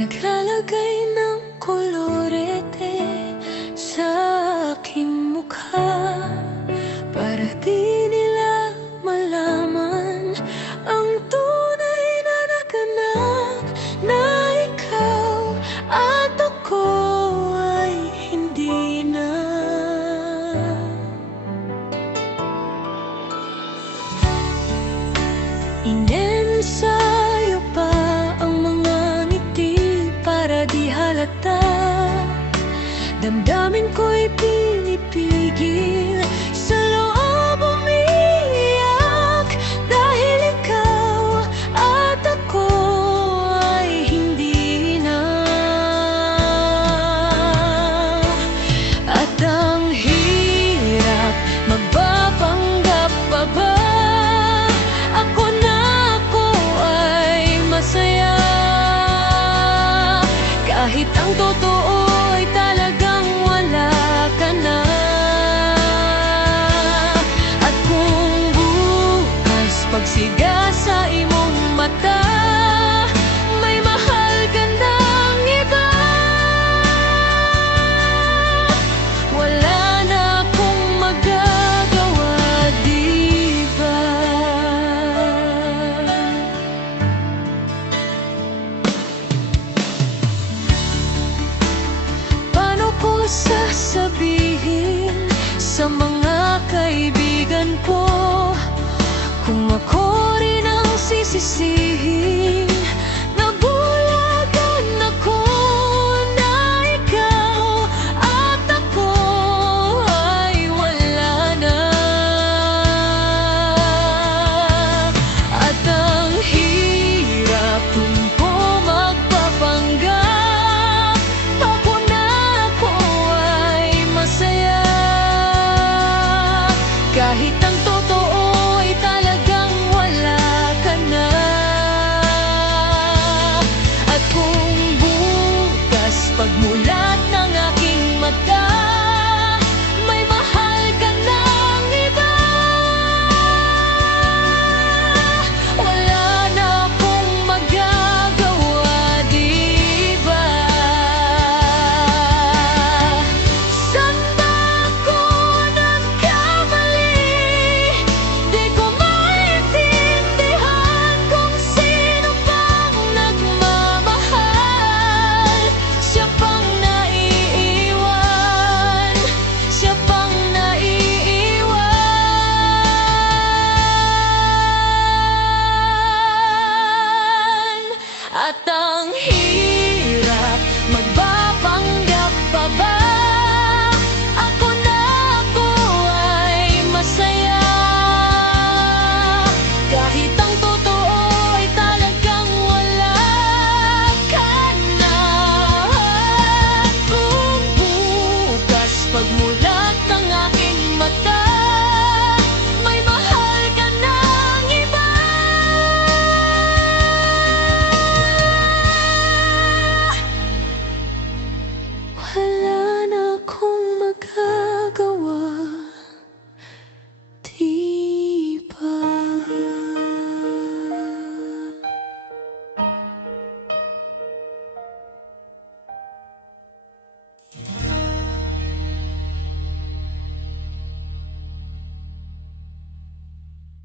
Naglalagay ng kolorete sa aking mukha para di nila malaman ang tunay na naganap, na ikaw at ako ay hindi na. Inensayo pa ang mga ngiti para di halata. Damdamin ko'y pinipigil, sa loob umiiyak, dahil ikaw at ako ay hindi na. At ang hirap magpapanggap pa ba ako na ako ay masaya, kahit ang totoo'y talagang wala ka na. At kung bukas pagsiga sa imong mata, may mahal ka ng iba, wala na akong magagawa, di ba? Paano ko sasabihin sa mga kaibigan ko kung ako rin ang sisisihin? Nabulagan ako na ikaw at ako ay wala na. At ang hirap kung po magpapanggap ako na ako ay masaya, kahit ang totoo'y talagang wala ka na. At kung bukas pagmulat ng aking mata, may mahal ka ng iba, wala na akong magagawa, di ba? Saan ba ako nagkamali? Di ko maintindihan kung sino pang nagmamahal. Siya pang naiiwan, siya pang naiiwan. At ang hirap magpapanggap ako na ako ay hindi na. At kung bukas pagmulat ng aking mata, may mahal ka ng iba, wala na akong magagawa, di ba? Saan ba ako nagkamali? Di ko maintindihan kung sino pang nagmamahal. Siya pang naiiwan, siya pang naiiwan. At